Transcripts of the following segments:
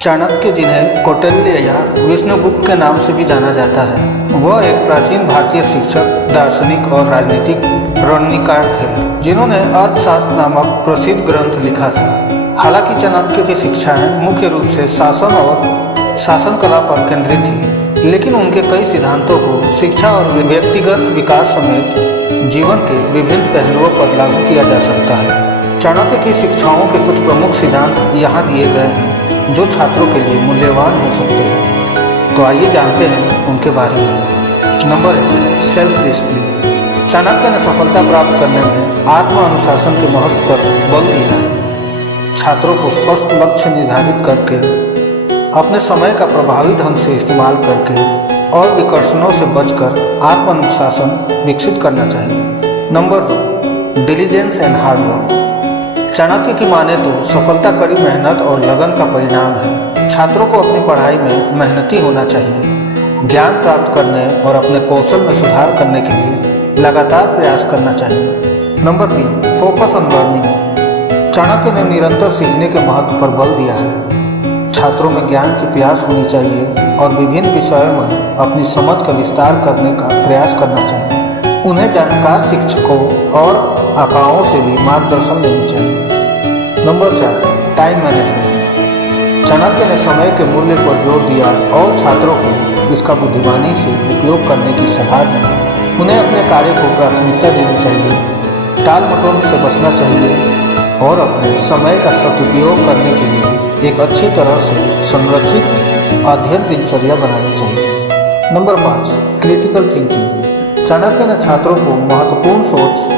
चाणक्य, जिन्हें कौटिल्य या विष्णुगुप्त के नाम से भी जाना जाता है, वह एक प्राचीन भारतीय शिक्षक, दार्शनिक और राजनीतिक रणनीतिकार थे, जिन्होंने अर्थशास्त्र नामक प्रसिद्ध ग्रंथ लिखा था। हालांकि चाणक्य की शिक्षाएं मुख्य रूप से शासन और शासन कला पर केंद्रित थी, लेकिन उनके कई सिद्धांतों को शिक्षा और व्यक्तिगत विकास समेत जीवन के विभिन्न पहलुओं पर लागू किया जा सकता है। चाणक्य की शिक्षाओं के कुछ प्रमुख सिद्धांत यहाँ दिए गए हैं, जो छात्रों के लिए मूल्यवान हो सकते हैं। तो आइए जानते हैं उनके बारे में। Number 1, self discipline. चाणक्य ने सफलता प्राप्त करने में आत्म अनुशासन के महत्व पर बल दिया है। छात्रों को स्पष्ट लक्ष्य निर्धारित करके, अपने समय का प्रभावी ढंग से इस्तेमाल करके और विकर्षणों से बचकर आत्म अनुशासन विकसित करना चाहिए। Number 2, diligence and hard work. Chanakya की माने तो सफलता कड़ी मेहनत और लगन का परिणाम है। छात्रों को अपनी पढ़ाई में मेहनती होना चाहिए, ज्ञान प्राप्त करने और अपने कौशल में सुधार करने के लिए लगातार प्रयास करना चाहिए। Number 3, focus on learning. Chanakya ने निरंतर सीखने के महत्व पर बल दिया है। छात्रों में ज्ञान की प्यास होनी चाहिए और विभिन्न विषयों में अपनी समझ का विस्तार करने का प्रयास करना चाहिए। उन्हें जानकार शिक्षकों और आकाओं से भी मार्गदर्शन लेना चाहिए। Number 4, time management. चाणक्य ने समय के मूल्य पर जोर दिया और छात्रों को इसका बुद्धिमानी से उपयोग करने की सलाह दी। उन्हें अपने कार्य को प्राथमिकता देनी चाहिए, टाल मटोल से बचना चाहिए और अपने समय का सदुपयोग करने के लिए एक अच्छी तरह से संरचित अध्ययन दिनचर्या बनानी चाहिए। Number 5, critical thinking. चाणक्य ने छात्रों को महत्वपूर्ण सोच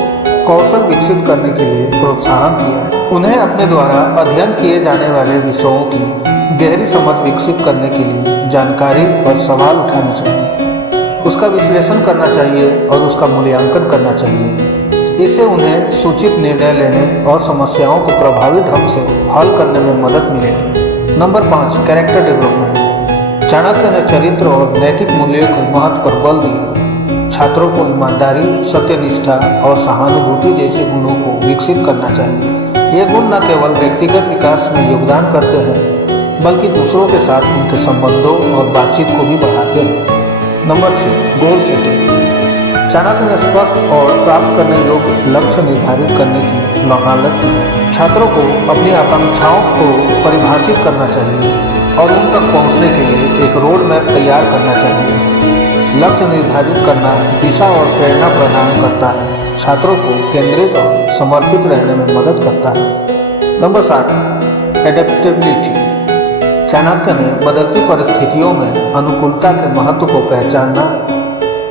कौशल विकसित करने के लिए प्रोत्साहन किया। उन्हें अपने द्वारा अध्ययन किए जाने वाले विषयों की गहरी समझ विकसित करने के लिए जानकारी और सवाल उठाने चाहिए, उसका विश्लेषण करना चाहिए और उसका मूल्यांकन करना चाहिए। इससे उन्हें सूचित निर्णय लेने और समस्याओं को प्रभावी ढंग से हल करने में मदद मिलेगी। Number 5, character development. चाणक्य ने चरित्र और नैतिक मूल्यों के महत्व पर बल दिया। छात्रों को ईमानदारी, सत्यनिष्ठा और सहानुभूति जैसे गुणों को विकसित करना चाहिए। ये गुण न केवल व्यक्तिगत विकास में योगदान करते हैं, बल्कि दूसरों के साथ उनके संबंधों और बातचीत को भी बढ़ाते हैं। Number 6, goal setting. चाणक्य ने स्पष्ट और प्राप्त करने योग्य लक्ष्य निर्धारित करने की वकालत की। छात्रों को अपनी आकांक्षाओं को परिभाषित करना चाहिए और उन तक पहुंचने के लिए एक रोड मैप तैयार करना चाहिए। लक्ष्य निर्धारित करना दिशा और प्रेरणा प्रदान करता है, छात्रों को केंद्रित और समर्पित रहने में मदद करता है। Number 7, adaptability. चाणक्य ने बदलती परिस्थितियों में अनुकूलता के महत्व को पहचानना।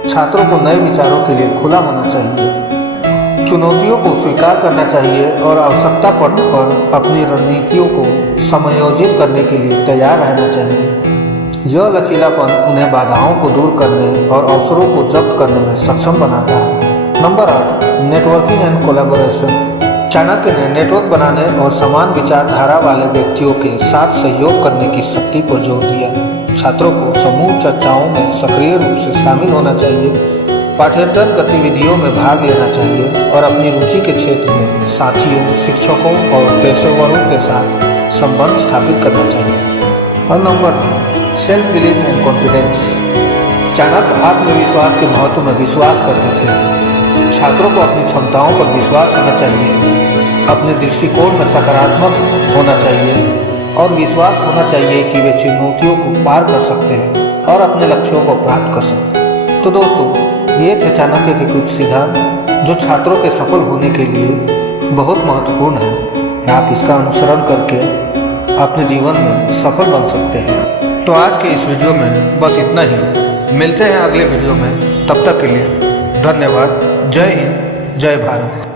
छात्रों को नए विचारों के लिए खुला होना चाहिए, चुनौतियों को स्वीकार करना चाहिए और आवश्यकता पड़ने पर अपनी रणनीतियों को समायोजित करने के लिए तैयार रहना चाहिए। यह लचीलापन उन्हें बाधाओं को दूर करने और अवसरों को जब्त करने में सक्षम बनाता है। Number 8, networking and collaboration. Chanakya ने नेटवर्क बनाने और समान विचारधारा वाले व्यक्तियों के साथ सहयोग करने की शक्ति पर जोर दिया। छात्रों को समूह चर्चाओं में सक्रिय रूप से शामिल होना चाहिए, पाठ्येतर गतिविधियों में भाग लेना चाहिए और अपनी रुचि के क्षेत्र में साथियों, शिक्षकों और पेशेवरों के साथ संबंध स्थापित करना चाहिए। और number 9, self belief and confidence. Chanakya आत्मविश्वास के महत्व में विश्वास करते थे। छात्रों को अपनी क्षमताओं पर विश्वास होना चाहिए, अपने दृष्टिकोण में सकारात्मक होना चाहिए और विश्वास होना चाहिए कि वे चुनौतियों को पार कर सकते हैं और अपने लक्ष्यों को प्राप्त कर सकते हैं। तो दोस्तों, ये थे चाणक्य के कुछ सिद्धांत जो छात्रों के सफल होने के लिए बहुत महत्वपूर्ण है। आप इसका अनुसरण करके अपने जीवन में सफल बन सकते हैं। तो आज के इस वीडियो में बस इतना ही। मिलते हैं अगले वीडियो में, तब तक के लिए धन्यवाद। जय हिंद, जय भारत।